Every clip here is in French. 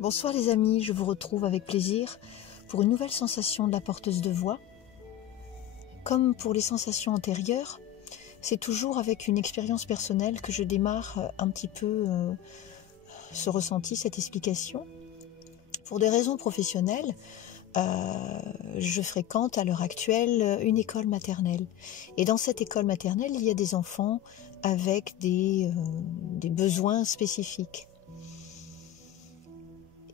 Bonsoir les amis, je vous retrouve avec plaisir pour une nouvelle sensation de la porteuse de voix. Comme pour les sensations antérieures, c'est toujours avec une expérience personnelle que je démarre un petit peu ce ressenti, cette explication. Pour des raisons professionnelles, je fréquente à l'heure actuelle une école maternelle. Et dans cette école maternelle, il y a des enfants avec des besoins spécifiques.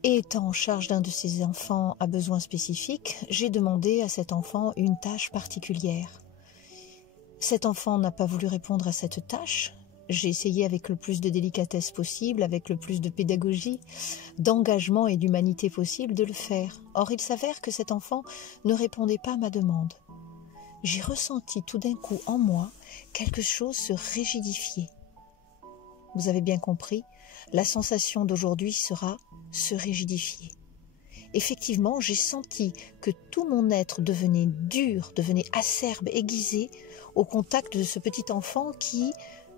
Et étant en charge d'un de ces enfants à besoins spécifiques, j'ai demandé à cet enfant une tâche particulière. Cet enfant n'a pas voulu répondre à cette tâche. J'ai essayé avec le plus de délicatesse possible, avec le plus de pédagogie, d'engagement et d'humanité possible de le faire. Or, il s'avère que cet enfant ne répondait pas à ma demande. J'ai ressenti tout d'un coup en moi quelque chose se rigidifier. Vous avez bien compris, la sensation d'aujourd'hui sera se rigidifier. Effectivement, j'ai senti que tout mon être devenait dur, devenait acerbe, aiguisé au contact de ce petit enfant qui,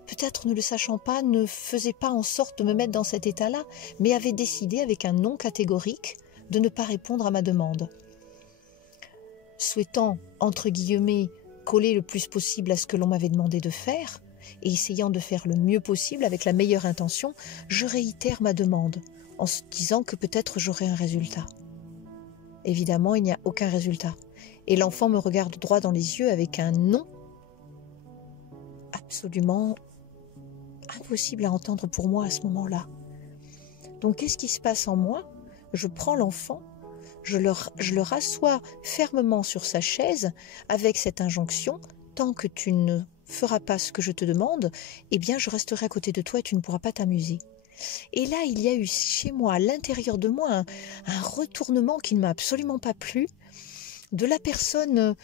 peut-être ne le sachant pas, ne faisait pas en sorte de me mettre dans cet état-là, mais avait décidé avec un non catégorique de ne pas répondre à ma demande. Souhaitant, entre guillemets, coller le plus possible à ce que l'on m'avait demandé de faire, et essayant de faire le mieux possible avec la meilleure intention, je réitère ma demande en se disant que peut-être j'aurai un résultat. Évidemment, il n'y a aucun résultat. Et l'enfant me regarde droit dans les yeux avec un non absolument impossible à entendre pour moi à ce moment-là. Donc, qu'est-ce qui se passe en moi? Je prends l'enfant, je le rassois fermement sur sa chaise avec cette injonction: tant que tu ne feras pas ce que je te demande, eh bien je resterai à côté de toi et tu ne pourras pas t'amuser. Et là, il y a eu chez moi, à l'intérieur de moi, un retournement qui ne m'a absolument pas plu, de la personne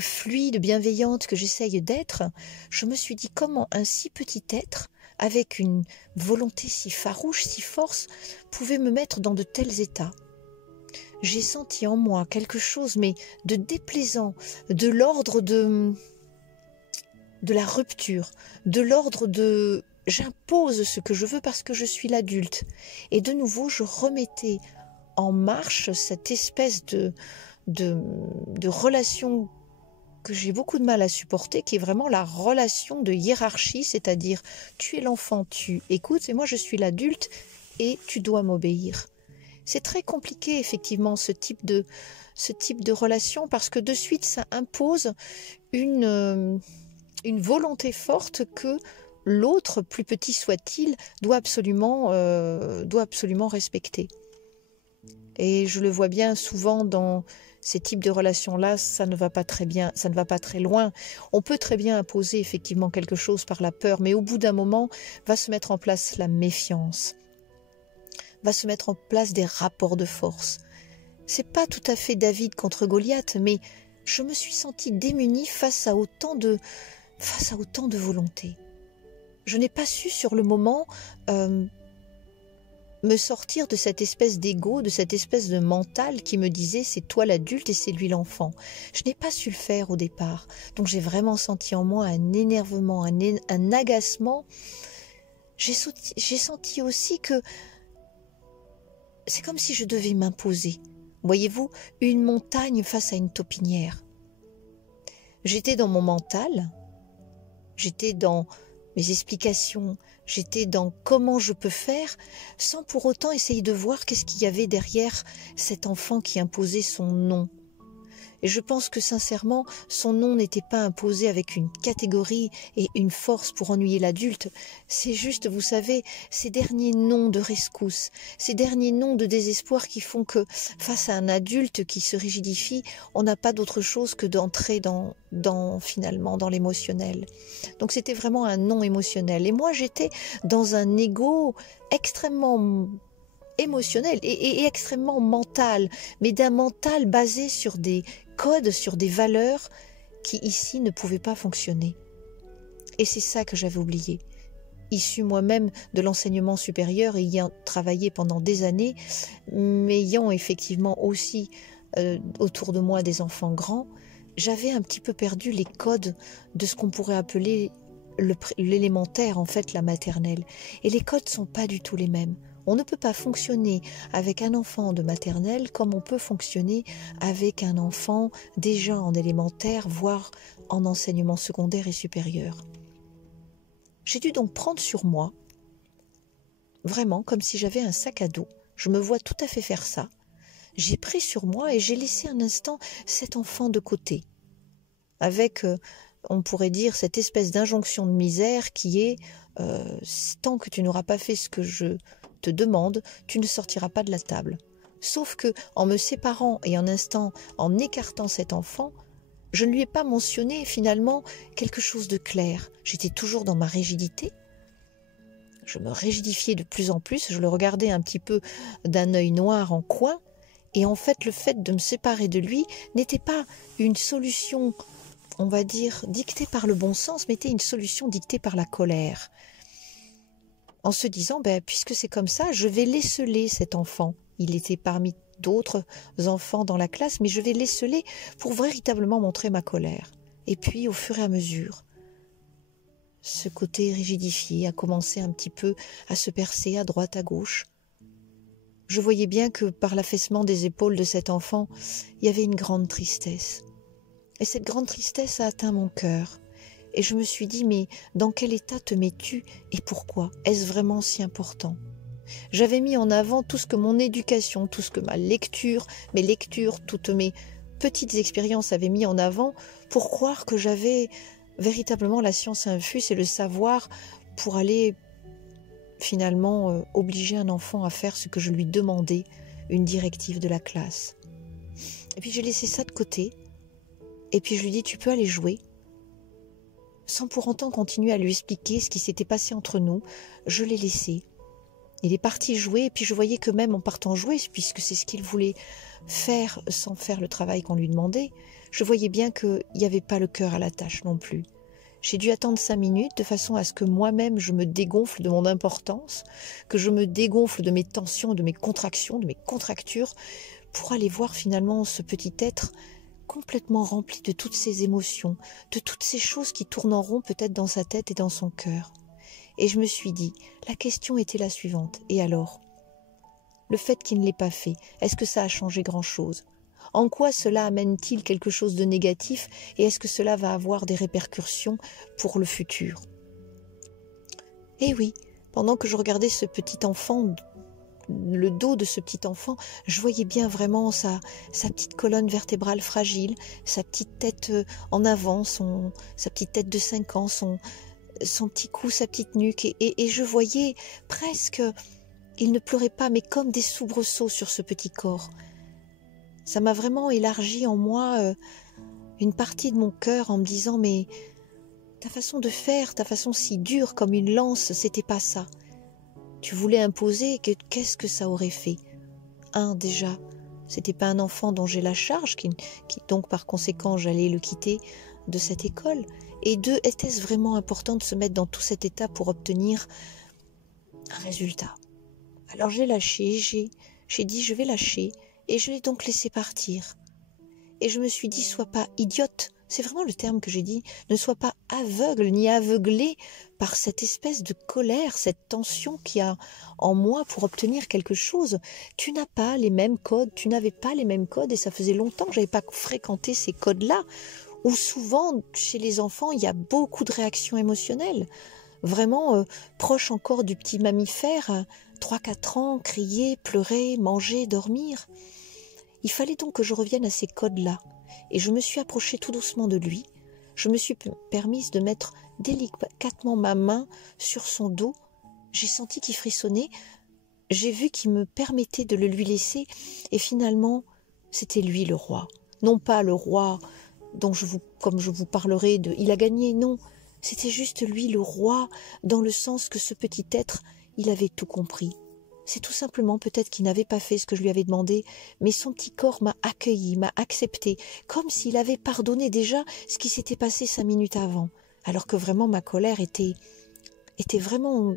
fluide, bienveillante que j'essaye d'être. Je me suis dit, comment un si petit être, avec une volonté si farouche, si forte, pouvait me mettre dans de tels états. J'ai senti en moi quelque chose, mais de déplaisant, de l'ordre de la rupture, de l'ordre de j'impose ce que je veux parce que je suis l'adulte. Et de nouveau, je remettais en marche cette espèce de relation que j'ai beaucoup de mal à supporter, qui est vraiment la relation de hiérarchie, c'est-à-dire tu es l'enfant, tu écoutes, et moi je suis l'adulte et tu dois m'obéir. C'est très compliqué effectivement ce type de relation, parce que de suite ça impose une volonté forte que l'autre, plus petit soit-il, doit absolument respecter. Et je le vois bien souvent dans ces types de relations-là, ça ne va pas très bien, ça ne va pas très loin. On peut très bien imposer effectivement quelque chose par la peur, mais au bout d'un moment, va se mettre en place la méfiance, va se mettre en place des rapports de force. C'est pas tout à fait David contre Goliath, mais je me suis sentie démunie face à autant de volonté. Je n'ai pas su sur le moment me sortir de cette espèce d'ego, de cette espèce de mental qui me disait c'est toi l'adulte et c'est lui l'enfant. Je n'ai pas su le faire au départ. Donc j'ai vraiment senti en moi un énervement, un agacement. J'ai senti aussi que c'est comme si je devais m'imposer. Voyez-vous, une montagne face à une taupinière. J'étais dans mon mental, j'étais dans mes explications, j'étais dans comment je peux faire, sans pour autant essayer de voir qu'est-ce qu'il y avait derrière cet enfant qui imposait son non. Et je pense que sincèrement, son nom n'était pas imposé avec une catégorie et une force pour ennuyer l'adulte. C'est juste, vous savez, ces derniers noms de rescousse, ces derniers noms de désespoir qui font que, face à un adulte qui se rigidifie, on n'a pas d'autre chose que d'entrer finalement dans l'émotionnel. Donc c'était vraiment un non émotionnel. Et moi, j'étais dans un ego extrêmement émotionnel et extrêmement mental, mais d'un mental basé sur des codes, sur des valeurs qui ici ne pouvaient pas fonctionner. Et c'est ça que j'avais oublié. Issue moi-même de l'enseignement supérieur, ayant travaillé pendant des années, mais ayant effectivement aussi autour de moi des enfants grands, j'avais un petit peu perdu les codes de ce qu'on pourrait appeler l'élémentaire, en fait la maternelle. Et les codes ne sont pas du tout les mêmes. On ne peut pas fonctionner avec un enfant de maternelle comme on peut fonctionner avec un enfant déjà en élémentaire, voire en enseignement secondaire et supérieur. J'ai dû donc prendre sur moi, vraiment comme si j'avais un sac à dos. Je me vois tout à fait faire ça. J'ai pris sur moi et j'ai laissé un instant cet enfant de côté, avec, on pourrait dire, cette espèce d'injonction de misère qui est tant que tu n'auras pas fait ce que je te demande, tu ne sortiras pas de la table. Sauf que, en me séparant et en écartant cet enfant, je ne lui ai pas mentionné finalement quelque chose de clair. J'étais toujours dans ma rigidité. Je me rigidifiais de plus en plus, je le regardais un petit peu d'un œil noir en coin, et en fait le fait de me séparer de lui n'était pas une solution, on va dire, dictée par le bon sens, mais était une solution dictée par la colère. En se disant, puisque c'est comme ça, je vais l'esseler cet enfant. Il était parmi d'autres enfants dans la classe, mais je vais l'esseler pour véritablement montrer ma colère. Et puis, au fur et à mesure, ce côté rigidifié a commencé un petit peu à se percer à droite, à gauche. Je voyais bien que par l'affaissement des épaules de cet enfant, il y avait une grande tristesse. Et cette grande tristesse a atteint mon cœur. Et je me suis dit, mais dans quel état te mets-tu et pourquoi? Est-ce vraiment si important? J'avais mis en avant tout ce que mon éducation, tout ce que ma lecture, mes lectures, toutes mes petites expériences avaient mis en avant pour croire que j'avais véritablement la science infuse et le savoir pour aller finalement obliger un enfant à faire ce que je lui demandais, une directive de la classe. Et puis j'ai laissé ça de côté, et puis je lui dis, tu peux aller jouer. Sans pour autant continuer à lui expliquer ce qui s'était passé entre nous, je l'ai laissé. Il est parti jouer, et puis je voyais que même en partant jouer, puisque c'est ce qu'il voulait faire sans faire le travail qu'on lui demandait, je voyais bien qu'il n'y avait pas le cœur à la tâche non plus. J'ai dû attendre 5 minutes de façon à ce que moi-même je me dégonfle de mon importance, que je me dégonfle de mes tensions, de mes contractions, de mes contractures, pour aller voir finalement ce petit être complètement rempli de toutes ces émotions, de toutes ces choses qui tournent en rond peut-être dans sa tête et dans son cœur. Et je me suis dit, la question était la suivante, et alors? Le fait qu'il ne l'ait pas fait, est-ce que ça a changé grand-chose? En quoi cela amène-t-il quelque chose de négatif et est-ce que cela va avoir des répercussions pour le futur? Eh oui, pendant que je regardais ce petit enfant, le dos de ce petit enfant, je voyais bien vraiment sa petite colonne vertébrale fragile, sa petite tête en avant, sa petite tête de 5 ans, son petit cou, sa petite nuque, et je voyais presque, il ne pleurait pas, mais comme des soubresauts sur ce petit corps. Ça m'a vraiment élargi en moi une partie de mon cœur en me disant, mais ta façon de faire, ta façon si dure comme une lance, c'était pas ça. Tu voulais imposer, qu'est-ce que ça aurait fait? Déjà, c'était pas un enfant dont j'ai la charge, qui donc par conséquent j'allais le quitter de cette école. Et 2, était-ce vraiment important de se mettre dans tout cet état pour obtenir un résultat? Alors j'ai lâché, j'ai dit je vais lâcher, et je l'ai donc laissé partir. Et je me suis dit, sois pas idiote, c'est vraiment le terme que j'ai dit, ne sois pas aveugle ni aveuglé par cette espèce de colère, cette tension qu'il y a en moi pour obtenir quelque chose. Tu n'as pas les mêmes codes, tu n'avais pas les mêmes codes, et ça faisait longtemps que je n'avais pas fréquenté ces codes-là, où souvent, chez les enfants, il y a beaucoup de réactions émotionnelles, vraiment proches encore du petit mammifère, 3-4 ans, crier, pleurer, manger, dormir. Il fallait donc que je revienne à ces codes-là, et je me suis approchée tout doucement de lui. Je me suis permise de mettre délicatement ma main sur son dos. J'ai senti qu'il frissonnait, j'ai vu qu'il me permettait de le lui laisser, et finalement, c'était lui le roi. Non pas le roi dont comme je vous parlerai de « il a gagné », non, c'était juste lui le roi, dans le sens que ce petit être, il avait tout compris. C'est tout simplement peut-être qu'il n'avait pas fait ce que je lui avais demandé, mais son petit corps m'a accueilli, m'a accepté, comme s'il avait pardonné déjà ce qui s'était passé 5 minutes avant, alors que vraiment ma colère était vraiment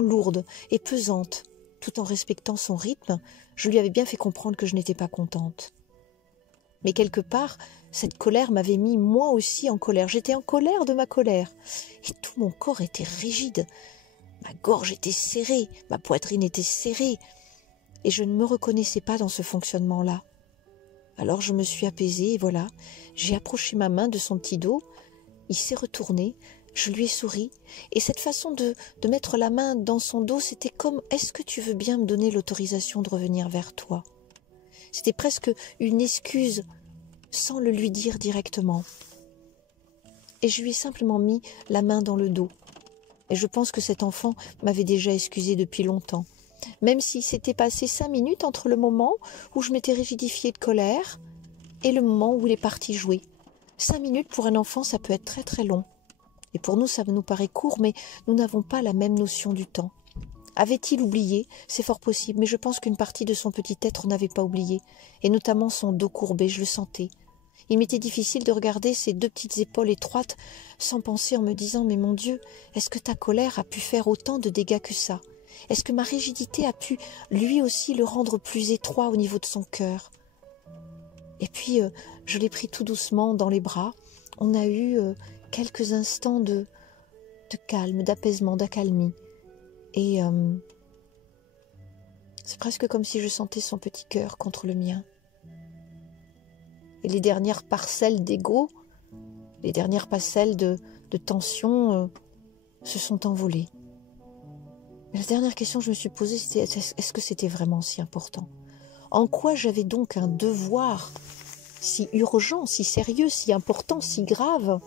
lourde et pesante. Tout en respectant son rythme, je lui avais bien fait comprendre que je n'étais pas contente. Mais quelque part, cette colère m'avait mis moi aussi en colère. J'étais en colère de ma colère, et tout mon corps était rigide. Ma gorge était serrée, ma poitrine était serrée, et je ne me reconnaissais pas dans ce fonctionnement-là. Alors je me suis apaisée et voilà, j'ai approché ma main de son petit dos, il s'est retourné, je lui ai souri, et cette façon de mettre la main dans son dos, c'était comme « Est-ce que tu veux bien me donner l'autorisation de revenir vers toi ?» C'était presque une excuse sans le lui dire directement. Et je lui ai simplement mis la main dans le dos. Et je pense que cet enfant m'avait déjà excusé depuis longtemps. Même s'il s'était passé 5 minutes entre le moment où je m'étais rigidifiée de colère et le moment où il est parti jouer. 5 minutes pour un enfant, ça peut être très très long. Et pour nous, ça nous paraît court, mais nous n'avons pas la même notion du temps. Avait-il oublié? C'est fort possible, mais je pense qu'une partie de son petit être n'avait pas oublié, et notamment son dos courbé, je le sentais. Il m'était difficile de regarder ses 2 petites épaules étroites sans penser en me disant « Mais mon Dieu, est-ce que ta colère a pu faire autant de dégâts que ça? Est-ce que ma rigidité a pu lui aussi le rendre plus étroit au niveau de son cœur ?» Et puis, je l'ai pris tout doucement dans les bras. On a eu quelques instants de calme, d'apaisement, d'accalmie. Et c'est presque comme si je sentais son petit cœur contre le mien. Et les dernières parcelles d'ego, les dernières parcelles de tension se sont envolées. Mais la dernière question que je me suis posée, c'était est-ce que c'était vraiment si important? En quoi j'avais donc un devoir si urgent, si sérieux, si important, si grave?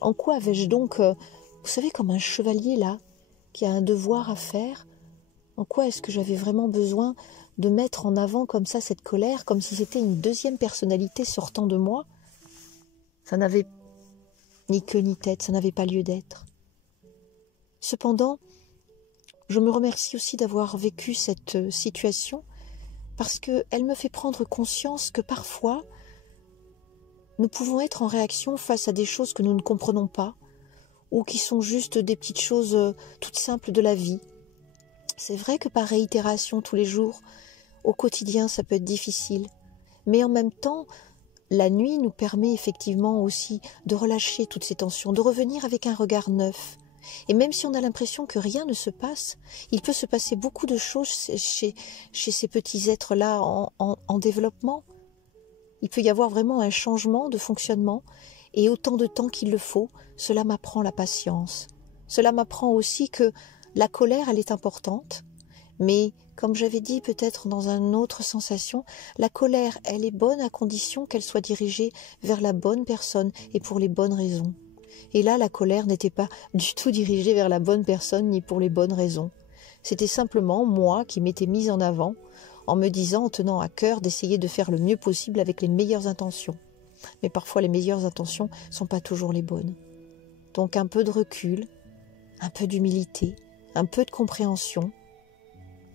En quoi avais-je donc, vous savez, comme un chevalier là, qui a un devoir à faire? En quoi est-ce que j'avais vraiment besoin de mettre en avant comme ça cette colère, comme si c'était une deuxième personnalité sortant de moi? Ça n'avait ni queue ni tête, ça n'avait pas lieu d'être. Cependant, je me remercie aussi d'avoir vécu cette situation parce qu'elle me fait prendre conscience que parfois, nous pouvons être en réaction face à des choses que nous ne comprenons pas ou qui sont juste des petites choses toutes simples de la vie. C'est vrai que par réitération tous les jours, au quotidien, ça peut être difficile. Mais en même temps, la nuit nous permet effectivement aussi de relâcher toutes ces tensions, de revenir avec un regard neuf. Et même si on a l'impression que rien ne se passe, il peut se passer beaucoup de choses chez ces petits êtres-là en développement. Il peut y avoir vraiment un changement de fonctionnement et autant de temps qu'il le faut, cela m'apprend la patience. Cela m'apprend aussi que la colère, elle est importante, mais comme j'avais dit peut-être dans une autre sensation, la colère, elle est bonne à condition qu'elle soit dirigée vers la bonne personne et pour les bonnes raisons. Et là, la colère n'était pas du tout dirigée vers la bonne personne ni pour les bonnes raisons. C'était simplement moi qui m'étais mise en avant en me disant, en tenant à cœur d'essayer de faire le mieux possible avec les meilleures intentions. Mais parfois, les meilleures intentions ne sont pas toujours les bonnes. Donc un peu de recul, un peu d'humilité, un peu de compréhension,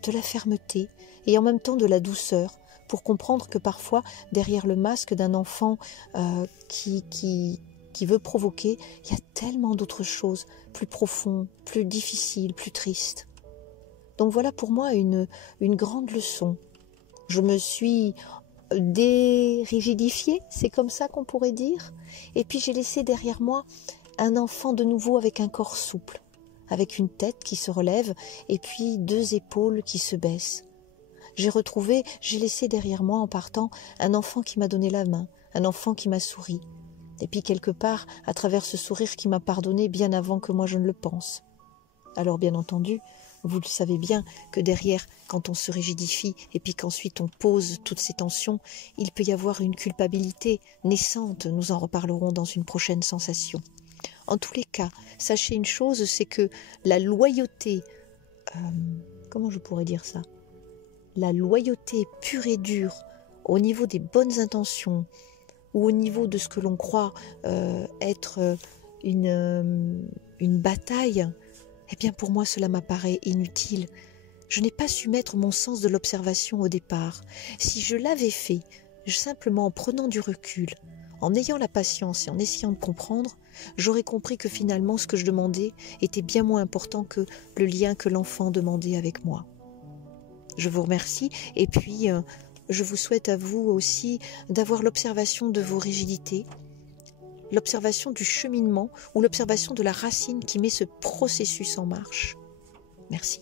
de la fermeté et en même temps de la douceur pour comprendre que parfois, derrière le masque d'un enfant qui veut provoquer, il y a tellement d'autres choses plus profondes, plus difficiles, plus tristes. Donc voilà pour moi une grande leçon. Je me suis dérigidifiée, c'est comme ça qu'on pourrait dire. Et puis j'ai laissé derrière moi un enfant de nouveau avec un corps souple, avec une tête qui se relève et puis 2 épaules qui se baissent. J'ai laissé derrière moi en partant un enfant qui m'a donné la main, un enfant qui m'a souri. Et puis quelque part, à travers ce sourire qui m'a pardonné bien avant que moi je ne le pense. Alors bien entendu, vous le savez bien que derrière, quand on se rigidifie et puis qu'ensuite on pose toutes ces tensions, il peut y avoir une culpabilité naissante, nous en reparlerons dans une prochaine sensation. En tous les cas, sachez une chose, c'est que la loyauté, comment je pourrais dire ça? La loyauté pure et dure au niveau des bonnes intentions ou au niveau de ce que l'on croit être une bataille, eh bien pour moi cela m'apparaît inutile. Je n'ai pas su mettre mon sens de l'observation au départ. Si je l'avais fait, simplement en prenant du recul, en ayant la patience et en essayant de comprendre, j'aurais compris que finalement ce que je demandais était bien moins important que le lien que l'enfant demandait avec moi. Je vous remercie et puis je vous souhaite à vous aussi d'avoir l'observation de vos rigidités, l'observation du cheminement ou l'observation de la racine qui met ce processus en marche. Merci.